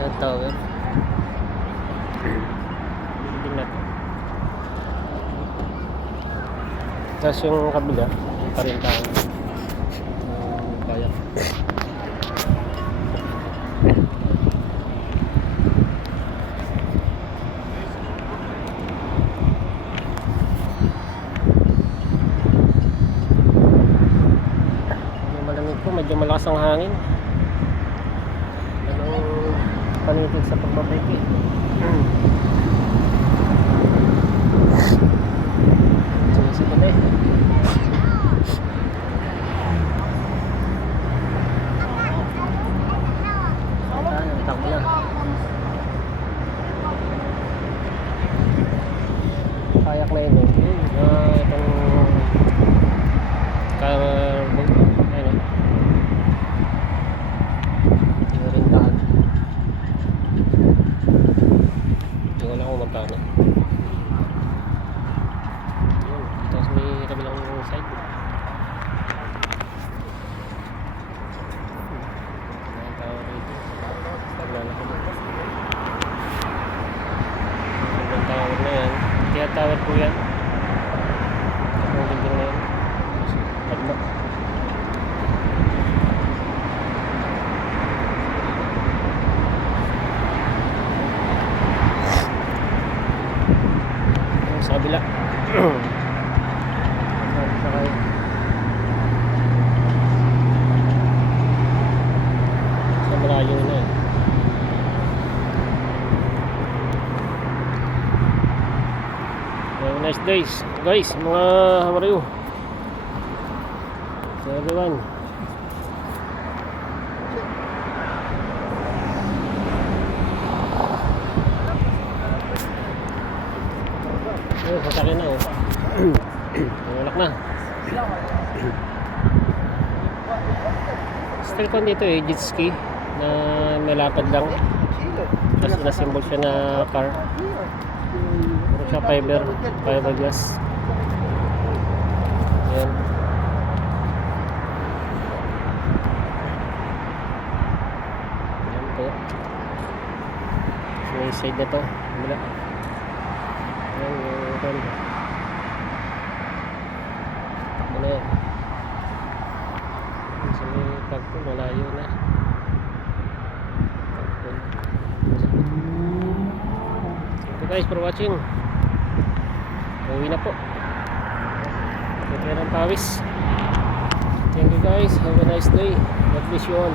Kaya tower. Building na to. Tapos yung kabila, yung parintahan. Kaya. Medyo malakas ang hangin. Anong panitig sa pagbabike eh. Sige na eh. Takbo na. Kayak na yun eh. Itong magkano. Tapos may kabilang side. May tower rito. Paglalakad dito. Yung tower na yan. Kaya tower po yan. Ang building na yan. Pagma. Sa kabila. Sa malayo na eh. Have a nice days guys, mga how are you? So everyone, sasakyan na oh. Tulak na. Still kon dito eh, jet ski na malapad lang. Tapos na-symbol siya na car. Pero siya fiberglass. Ayan. Ayan po. So may side na to. Wala. Ayan yung ganda. Takbo na yan. So may tagpo, malayo na. Thank you guys for watching. Uwi na po. Kaya ng pawis. Thank you guys. Have a nice day. God bless you all.